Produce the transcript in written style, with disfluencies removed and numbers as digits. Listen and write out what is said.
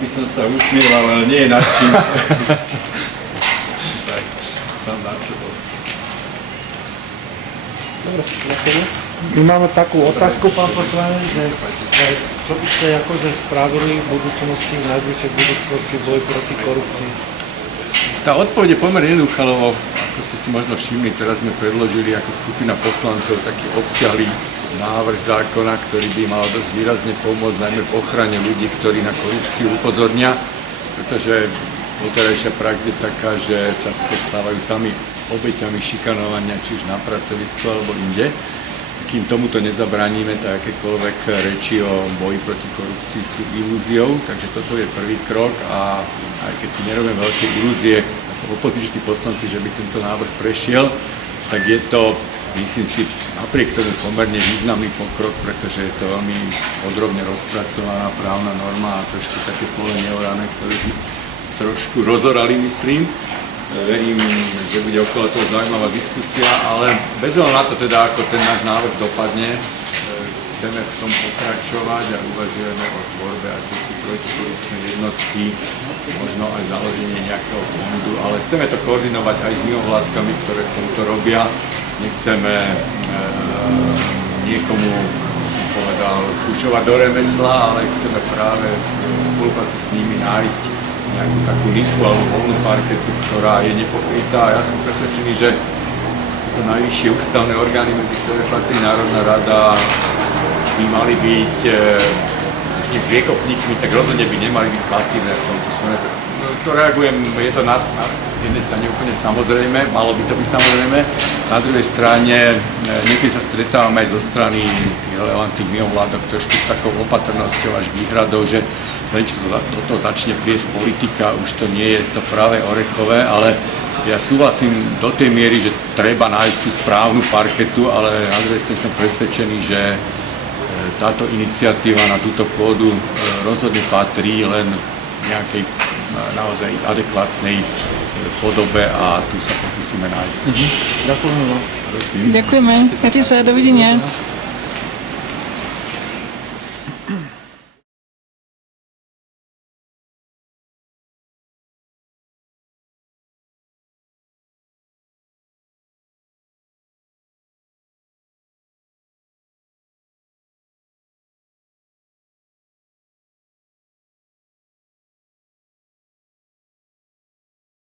by som sa usmieval, ale nie je nad čím. Tak, som nad sebou. Dobre, ďakujem. My máme takú otázku, pán poslanec, že čo by ste akože spravili v budúcnosti, v najbližšej budúcnosti v boji proti korupcii? Tá odpoveď je pomerne jednoduchá, lebo ako ste si možno všimli, teraz sme predložili ako skupina poslancov taký obsiahlý návrh zákona, ktorý by mal dosť výrazne pomôcť najmä v ochrane ľudí, ktorí na korupciu upozornia, pretože doterajšia prax je taká, že často sa stávajú sami obeťami šikanovania, či už na pracovisku alebo inde. Kým tomuto nezabránime, tak akékoľvek reči o boji proti korupcii sú ilúziou, takže toto je prvý krok a aj keď si nerobím veľké ilúzie ako opoziční poslanci, že by tento návrh prešiel, tak je to, myslím si, napriek tomu pomerne významný pokrok, pretože je to veľmi podrobne rozpracovaná právna norma a trošku také pole neorané, ktoré sme trošku rozorali, myslím. Verím, že bude okolo toho zaujímavá diskusia, ale bez ohľadu na to teda, ako ten náš návrh dopadne, chceme v tom pokračovať a uvažujeme o tvorbe akejsi protikorupčnej jednotky, možno aj založenie nejakého fondu, ale chceme to koordinovať aj s mimovládkami, ktoré v tomto robia. Nechceme niekomu, som povedal, fušovať do remesla, ale chceme práve v spolupráci s nimi nájsť nejakú takú linku alebo voľnú parketu, ktorá je nepokrytá. A ja som presvedčený, že to najvyššie ústavné orgány, medzi ktoré patrí Národná rada, by mali byť už nie priekopníkmi, tak rozhodne by nemali byť pasívne v tomto smere. No, to reagujem, je to na jednej strane úplne samozrejme, malo by to byť samozrejme. Na druhej strane niekedy sa stretávame aj zo strany tých relevantných mimovládok trošku s takou opatrnosťou až výhradou, že len čo do toho začne pliesť politika, už to nie je to práve orechové, ale ja súhlasím do tej miery, že treba nájsť tú správnu parketu, ale na druhej strane som presvedčený, že táto iniciatíva na túto pôdu rozhodne patrí len v nejakej naozaj adekvátnej podobe a tu sa pokúsime nájsť. Ďakujeme vám. Prosím. Ďakujeme. Máte sa, dovidenia.